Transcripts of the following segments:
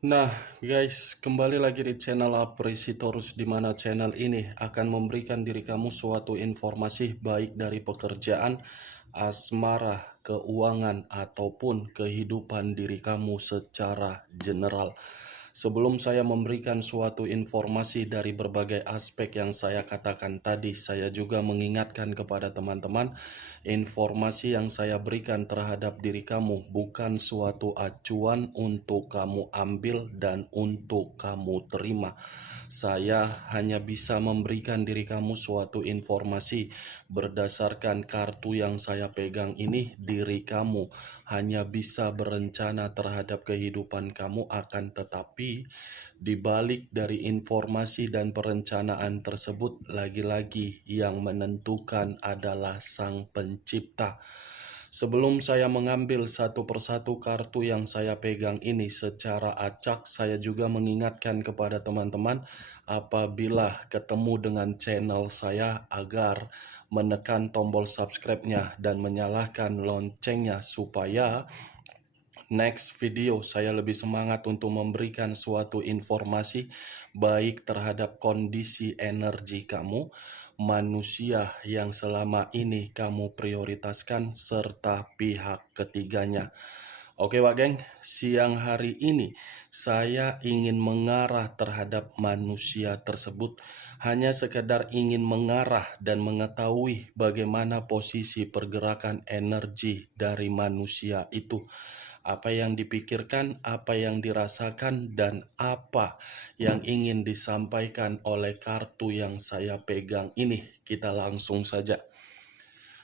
Nah, guys, kembali lagi di channel Apresitorus, di mana channel ini akan memberikan diri kamu suatu informasi baik dari pekerjaan, asmara, keuangan, ataupun kehidupan diri kamu secara general. Sebelum saya memberikan suatu informasi dari berbagai aspek yang saya katakan tadi, saya juga mengingatkan kepada teman-teman, informasi yang saya berikan terhadap diri kamu bukan suatu acuan untuk kamu ambil dan untuk kamu terima. Saya hanya bisa memberikan diri kamu suatu informasi berdasarkan kartu yang saya pegang ini. Diri kamu hanya bisa berencana terhadap kehidupan kamu, akan tetapi di balik dari informasi dan perencanaan tersebut, lagi-lagi yang menentukan adalah Sang Pencipta. Sebelum saya mengambil satu persatu kartu yang saya pegang ini secara acak, saya juga mengingatkan kepada teman-teman apabila ketemu dengan channel saya agar menekan tombol subscribe-nya dan menyalakan loncengnya supaya next video saya lebih semangat untuk memberikan suatu informasi baik terhadap kondisi energi kamu, manusia yang selama ini kamu prioritaskan, serta pihak ketiganya. Oke Wak Geng, siang hari ini saya ingin mengarah terhadap manusia tersebut. Hanya sekedar ingin mengarah dan mengetahui bagaimana posisi pergerakan energi dari manusia itu. Apa yang dipikirkan, apa yang dirasakan, dan apa yang ingin disampaikan oleh kartu yang saya pegang ini. Kita langsung saja.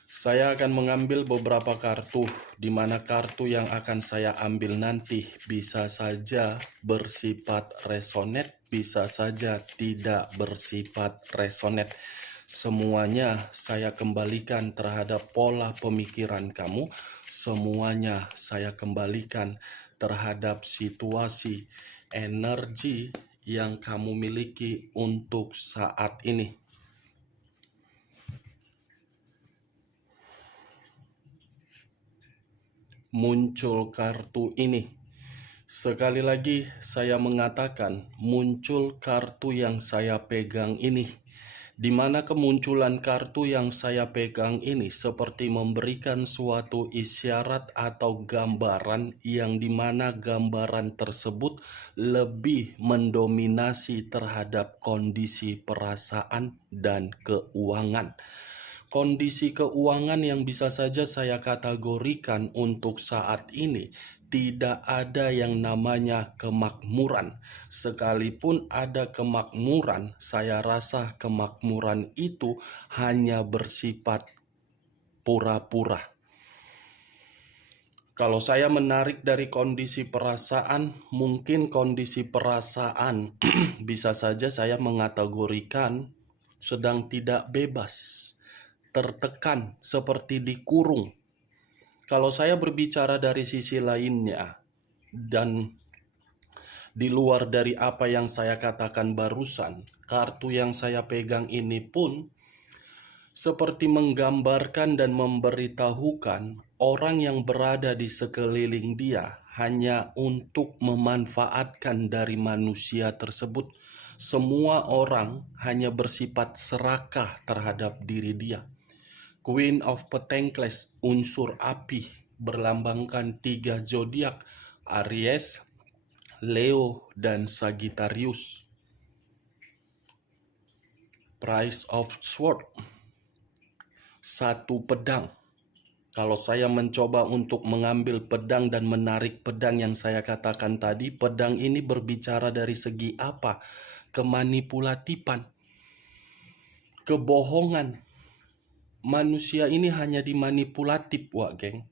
Saya akan mengambil beberapa kartu, di mana kartu yang akan saya ambil nanti bisa saja bersifat resonate, bisa saja tidak bersifat resonate. Semuanya saya kembalikan terhadap pola pemikiran kamu, semuanya saya kembalikan terhadap situasi energi yang kamu miliki untuk saat ini. Muncul kartu ini. Sekali lagi saya mengatakan muncul kartu yang saya pegang ini, di mana kemunculan kartu yang saya pegang ini seperti memberikan suatu isyarat atau gambaran yang dimana gambaran tersebut lebih mendominasi terhadap kondisi perasaan dan keuangan. Kondisi keuangan yang bisa saja saya kategorikan untuk saat ini, tidak ada yang namanya kemakmuran. Sekalipun ada kemakmuran, saya rasa kemakmuran itu hanya bersifat pura-pura. Kalau saya menarik dari kondisi perasaan, mungkin kondisi perasaan bisa saja saya mengategorikan sedang tidak bebas, tertekan, seperti dikurung. Kalau saya berbicara dari sisi lainnya, dan di luar dari apa yang saya katakan barusan, kartu yang saya pegang ini pun seperti menggambarkan dan memberitahukan orang yang berada di sekeliling dia hanya untuk memanfaatkan dari manusia tersebut. Semua orang hanya bersifat serakah terhadap diri dia. Queen of Pentacles, unsur api, berlambangkan 3 zodiak, Aries, Leo, dan Sagittarius. Price of Sword, satu pedang. Kalau saya mencoba untuk mengambil pedang dan menarik pedang yang saya katakan tadi, pedang ini berbicara dari segi apa? Kemanipulatifan, kebohongan. Manusia ini hanya dimanipulatif, Wak Geng.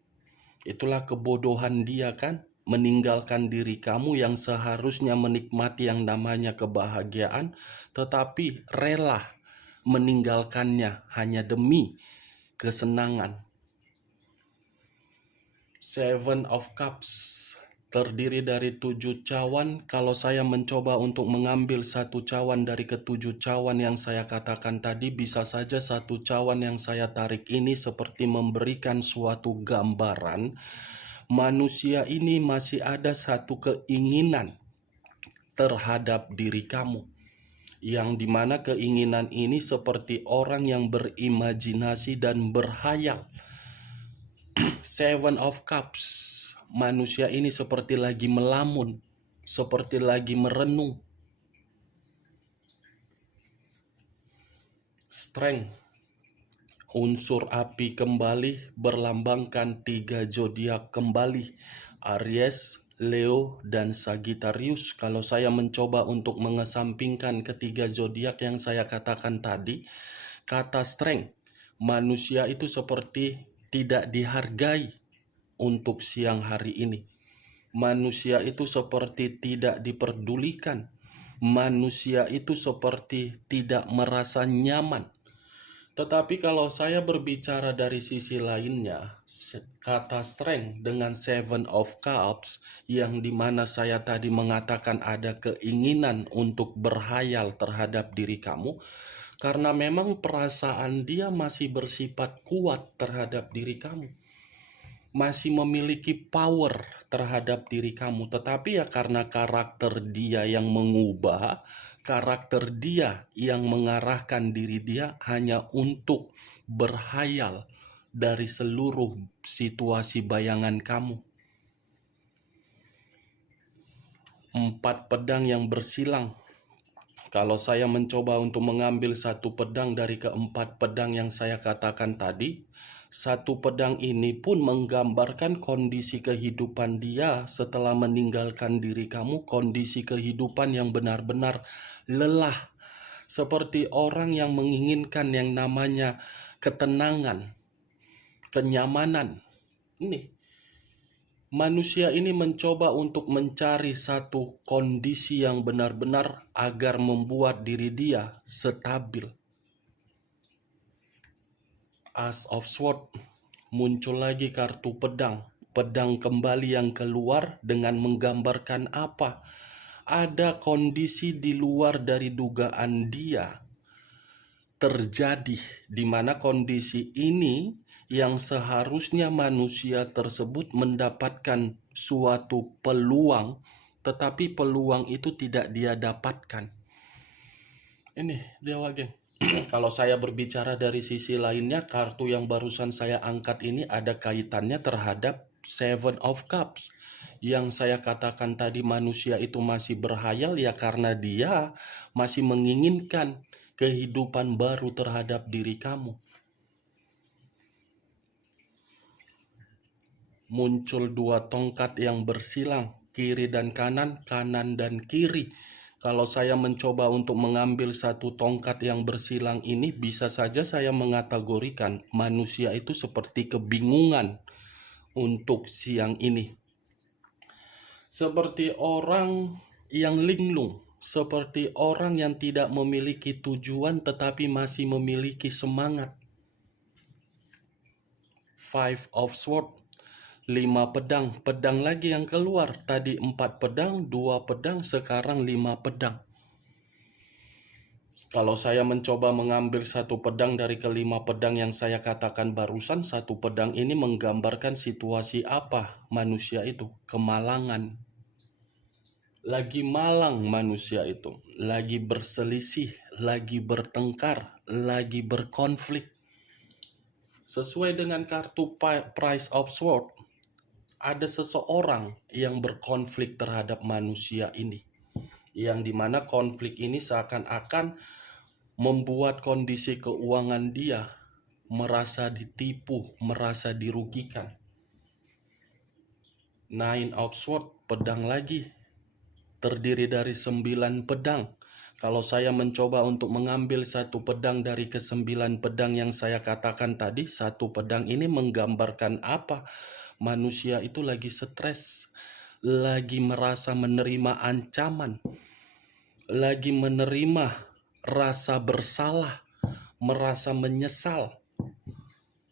Itulah kebodohan dia kan, meninggalkan diri kamu yang seharusnya menikmati yang namanya kebahagiaan, tetapi rela meninggalkannya hanya demi kesenangan. Seven of Cups terdiri dari 7 cawan. Kalau saya mencoba untuk mengambil satu cawan dari ketujuh cawan yang saya katakan tadi, bisa saja satu cawan yang saya tarik ini seperti memberikan suatu gambaran manusia ini masih ada satu keinginan terhadap diri kamu. Yang dimana keinginan ini seperti orang yang berimajinasi dan berhayal. Seven of Cups. Manusia ini seperti lagi melamun, seperti lagi merenung. Strength. Unsur api kembali berlambangkan 3 zodiak kembali. Aries, Leo, dan Sagittarius. Kalau saya mencoba untuk mengesampingkan ketiga zodiak yang saya katakan tadi, kata strength, manusia itu seperti tidak dihargai untuk siang hari ini. Manusia itu seperti tidak diperdulikan. Manusia itu seperti tidak merasa nyaman. Tetapi kalau saya berbicara dari sisi lainnya, kata strength dengan Seven of Cups, yang dimana saya tadi mengatakan ada keinginan untuk berhayal terhadap diri kamu, karena memang perasaan dia masih bersifat kuat terhadap diri kamu, masih memiliki power terhadap diri kamu. Tetapi ya karena karakter dia yang mengubah, karakter dia yang mengarahkan diri dia hanya untuk berhayal dari seluruh situasi bayangan kamu. 4 pedang yang bersilang. Kalau saya mencoba untuk mengambil satu pedang dari keempat pedang yang saya katakan tadi, satu pedang ini pun menggambarkan kondisi kehidupan dia setelah meninggalkan diri kamu, kondisi kehidupan yang benar-benar lelah. Seperti orang yang menginginkan yang namanya ketenangan, kenyamanan. Ini manusia ini mencoba untuk mencari satu kondisi yang benar-benar agar membuat diri dia stabil. As of Swords, muncul lagi kartu pedang. Pedang kembali yang keluar dengan menggambarkan apa? Ada kondisi di luar dari dugaan dia terjadi, di mana kondisi ini yang seharusnya manusia tersebut mendapatkan suatu peluang, tetapi peluang itu tidak dia dapatkan. Ini dia geng. Kalau saya berbicara dari sisi lainnya, kartu yang barusan saya angkat ini ada kaitannya terhadap Seven of Cups. Yang saya katakan tadi manusia itu masih berhayal ya karena dia masih menginginkan kehidupan baru terhadap diri kamu. Muncul 2 tongkat yang bersilang, kiri dan kanan, kanan dan kiri. Kalau saya mencoba untuk mengambil satu tongkat yang bersilang ini, bisa saja saya mengategorikan manusia itu seperti kebingungan untuk siang ini. Seperti orang yang linglung, seperti orang yang tidak memiliki tujuan tetapi masih memiliki semangat. 5 of Swords, 5 pedang, pedang lagi yang keluar. Tadi 4 pedang, 2 pedang, sekarang 5 pedang. Kalau saya mencoba mengambil satu pedang dari kelima pedang yang saya katakan barusan, satu pedang ini menggambarkan situasi apa manusia itu? Kemalangan. Lagi malang manusia itu, lagi berselisih, lagi bertengkar, lagi berkonflik. Sesuai dengan kartu Price of Sword, ada seseorang yang berkonflik terhadap manusia ini, yang dimana konflik ini seakan-akan membuat kondisi keuangan dia merasa ditipu, merasa dirugikan. 9 of Swords, pedang lagi, terdiri dari 9 pedang. Kalau saya mencoba untuk mengambil satu pedang dari ke-9 pedang yang saya katakan tadi, satu pedang ini menggambarkan apa? Manusia itu lagi stres, lagi merasa menerima ancaman, lagi menerima rasa bersalah, merasa menyesal.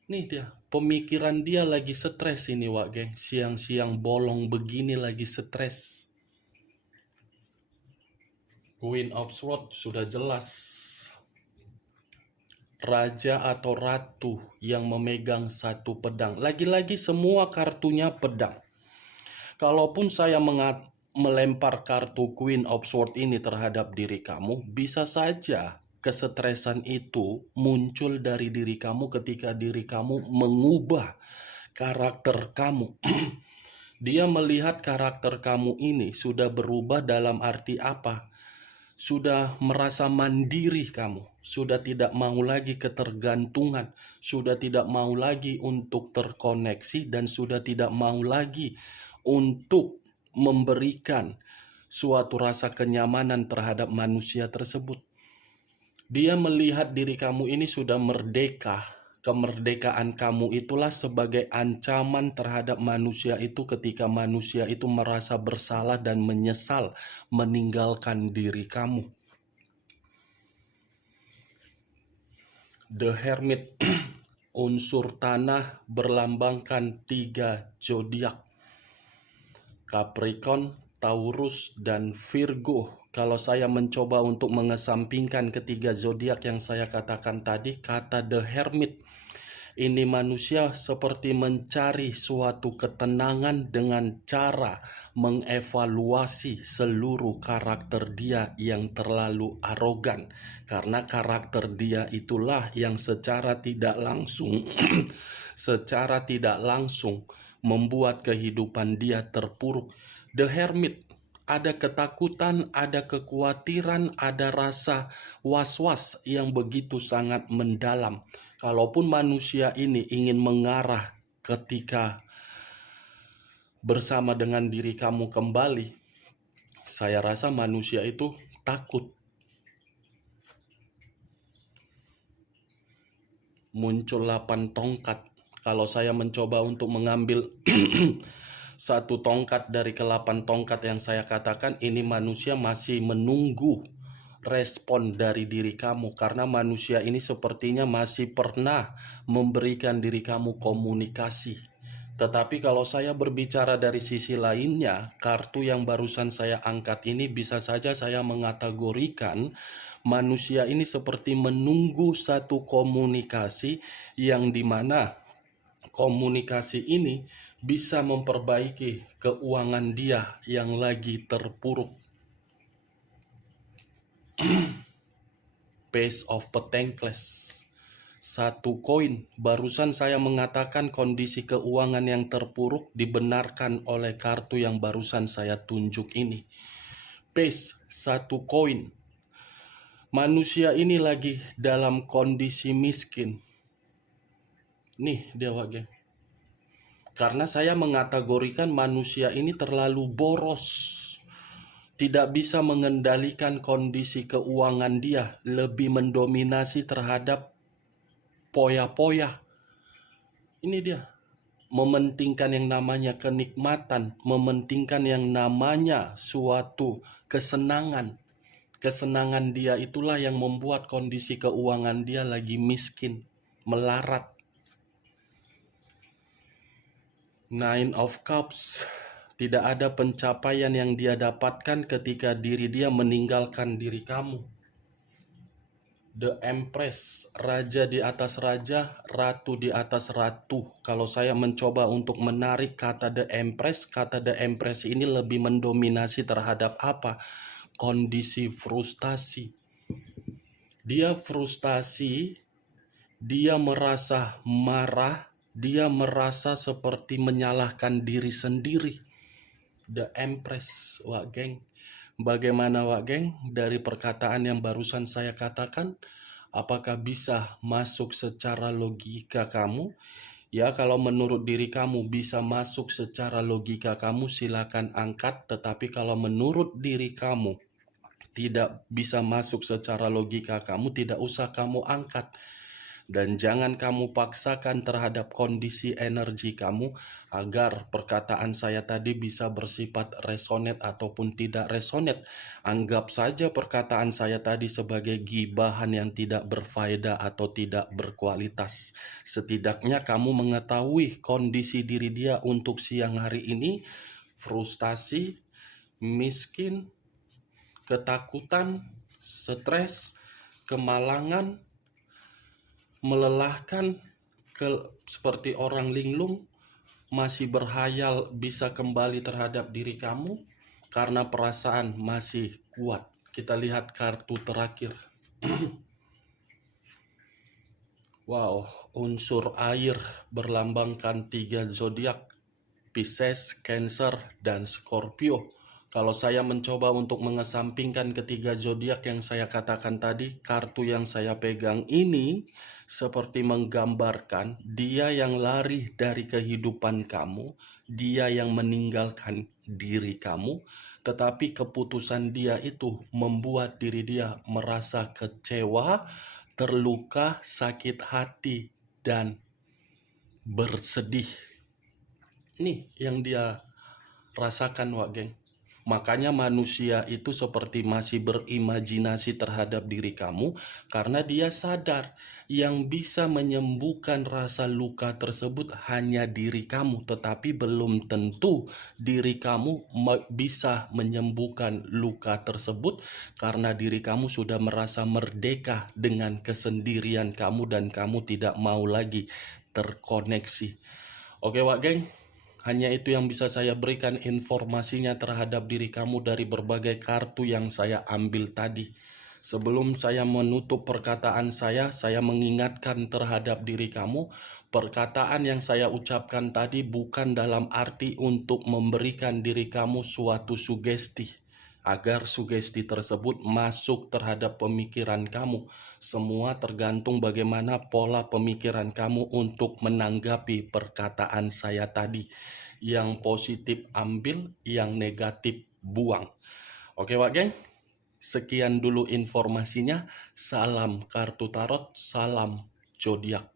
Nih dia, pemikiran dia lagi stres ini geng. Siang-siang bolong begini lagi stres. Queen of Swords sudah jelas. Raja atau ratu yang memegang satu pedang. Lagi-lagi semua kartunya pedang. Kalaupun saya melempar kartu Queen of Swords ini terhadap diri kamu, bisa saja kesetresan itu muncul dari diri kamu ketika diri kamu mengubah karakter kamu. Dia melihat karakter kamu ini sudah berubah dalam arti apa? Sudah merasa mandiri kamu, sudah tidak mau lagi ketergantungan, sudah tidak mau lagi untuk terkoneksi, dan sudah tidak mau lagi untuk memberikan suatu rasa kenyamanan terhadap manusia tersebut. Dia melihat diri kamu ini sudah merdeka. Kemerdekaan kamu itulah sebagai ancaman terhadap manusia itu ketika manusia itu merasa bersalah dan menyesal meninggalkan diri kamu. The Hermit, unsur tanah berlambangkan 3 zodiak. Capricorn, Taurus, dan Virgo. Kalau saya mencoba untuk mengesampingkan ketiga zodiak yang saya katakan tadi, kata The Hermit, ini manusia seperti mencari suatu ketenangan dengan cara mengevaluasi seluruh karakter dia yang terlalu arogan. Karena karakter dia itulah yang secara tidak langsung secara tidak langsung membuat kehidupan dia terpuruk. The Hermit, ada ketakutan, ada kekhawatiran, ada rasa was-was yang begitu sangat mendalam. Kalaupun manusia ini ingin mengarah ketika bersama dengan diri kamu kembali, saya rasa manusia itu takut. Muncul 8 tongkat. Kalau saya mencoba untuk mengambil satu tongkat dari ke-8 tongkat yang saya katakan, ini manusia masih menunggu respon dari diri kamu, karena manusia ini sepertinya masih pernah memberikan diri kamu komunikasi. Tetapi kalau saya berbicara dari sisi lainnya, kartu yang barusan saya angkat ini bisa saja saya mengategorikan manusia ini seperti menunggu satu komunikasi yang dimana komunikasi ini bisa memperbaiki keuangan dia yang lagi terpuruk. Page of Pentacles, 1 koin. Barusan saya mengatakan kondisi keuangan yang terpuruk dibenarkan oleh kartu yang barusan saya tunjuk ini. Page, 1 koin. Manusia ini lagi dalam kondisi miskin. Nih dia, geng. Karena saya mengategorikan manusia ini terlalu boros, tidak bisa mengendalikan kondisi keuangan dia, lebih mendominasi terhadap poya-poya. Ini dia, mementingkan yang namanya kenikmatan, mementingkan yang namanya suatu kesenangan. Kesenangan dia itulah yang membuat kondisi keuangan dia lagi miskin, melarat. 9 of Cups, tidak ada pencapaian yang dia dapatkan ketika diri dia meninggalkan diri kamu. The Empress, raja di atas raja, ratu di atas ratu. Kalau saya mencoba untuk menarik kata The Empress ini lebih mendominasi terhadap apa? Kondisi frustasi. Dia frustasi, dia merasa marah, dia merasa seperti menyalahkan diri sendiri. The Empress, Wak Geng. Bagaimana, Wak Geng, dari perkataan yang barusan saya katakan? Apakah bisa masuk secara logika kamu? Ya, kalau menurut diri kamu bisa masuk secara logika kamu, silakan angkat. Tetapi kalau menurut diri kamu tidak bisa masuk secara logika kamu, tidak usah kamu angkat. Dan jangan kamu paksakan terhadap kondisi energi kamu agar perkataan saya tadi bisa bersifat resonate ataupun tidak resonate. Anggap saja perkataan saya tadi sebagai gibahan yang tidak berfaedah atau tidak berkualitas. Setidaknya kamu mengetahui kondisi diri dia untuk siang hari ini: frustasi, miskin, ketakutan, stres, kemalangan, melelahkan, seperti orang linglung, masih berhayal bisa kembali terhadap diri kamu. karena perasaan masih kuat. Kita lihat kartu terakhir. Wow, unsur air berlambangkan 3 zodiak, Pisces, Cancer, dan Scorpio. Kalau saya mencoba untuk mengesampingkan ketiga zodiak yang saya katakan tadi, kartu yang saya pegang ini seperti menggambarkan dia yang lari dari kehidupan kamu, dia yang meninggalkan diri kamu, tetapi keputusan dia itu membuat diri dia merasa kecewa, terluka, sakit hati, dan bersedih. Ini yang dia rasakan, Wak Geng. Makanya manusia itu seperti masih berimajinasi terhadap diri kamu karena dia sadar yang bisa menyembuhkan rasa luka tersebut hanya diri kamu, tetapi belum tentu diri kamu bisa menyembuhkan luka tersebut karena diri kamu sudah merasa merdeka dengan kesendirian kamu dan kamu tidak mau lagi terkoneksi. Oke, Wak Geng. Hanya itu yang bisa saya berikan informasinya terhadap diri kamu dari berbagai kartu yang saya ambil tadi. Sebelum saya menutup perkataan saya mengingatkan terhadap diri kamu, perkataan yang saya ucapkan tadi bukan dalam arti untuk memberikan diri kamu suatu sugesti, agar sugesti tersebut masuk terhadap pemikiran kamu. Semua tergantung bagaimana pola pemikiran kamu untuk menanggapi perkataan saya tadi. Yang positif ambil, yang negatif buang. Oke, Wak Geng? Sekian dulu informasinya. Salam kartu tarot, salam zodiak.